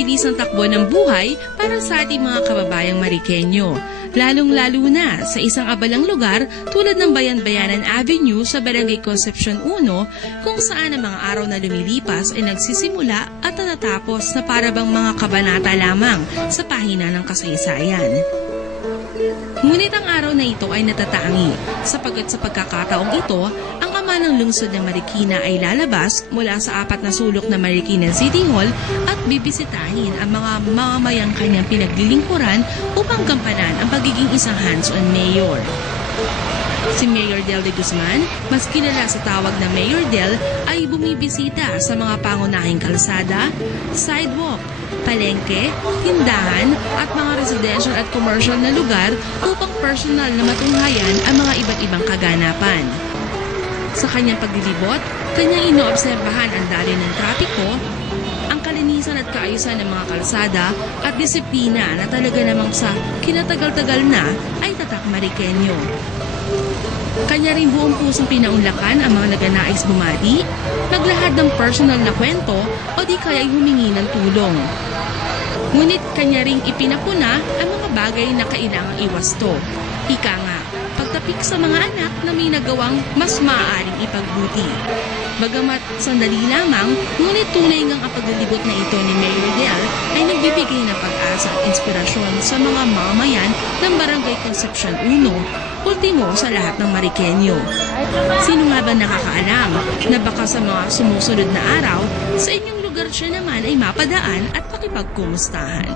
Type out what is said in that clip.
mabilis ang takbo ng buhay para sa ating mga kababayang Marikenyo. Lalong-lalo na sa isang abalang lugar tulad ng Bayan-Bayanan Avenue sa Barangay Concepcion 1 kung saan ang mga araw na lumilipas ay nagsisimula at natatapos na parabang mga kabanata lamang sa pahina ng kasaysayan. Ngunit ang araw na ito ay natatangi sapagkat sa pagkakataong ito, ang ama ng lungsod ng Marikina ay lalabas mula sa 4 na sulok ng Marikina City Hall at bibisitahin ang mga mamamayang kanyang pinaglilingkuran upang gampanan ang pagiging isang hands-on mayor. Si Mayor Del de Guzman, mas kilala sa tawag na Mayor Del, ay bumibisita sa mga pangunahing kalsada, sidewalk, palengke, tindahan at mga residential at commercial na lugar upang personal na matunghayan ang mga iba't ibang kaganapan. Sa kanyang paglilibot, kanyang inoobserbahan ang daloy ng trapiko, ang kalinisan at kaayusan ng mga kalsada at disiplina na talaga namang sa kinatagal-tagal na ay tatak Marikenyo. Kanya rin buong pusong pinaunlakan ang mga naganais bumati, maglahad ng personal na kwento o di kaya humingi ng tulong. Ngunit kanya ring ipinakuna ang mga bagay na kailangang iwasto. Ika nga, pagtapik sa mga anak na may nagawang mas maaaring ipagbuti. Bagamat sandali lamang, ngunit tunay ngang ang paglilibot na ito ni Mayor Del ay nagbibigay ng pag-asa at inspirasyon sa mga mamamayan ng Barangay Concepcion 1, ultimo sa lahat ng Marikenyo. Sino nga ba nakakaalam na baka sa mga sumusunod na araw, sa inyong lugar siya naman ay mapadaan at makipagkumustahan?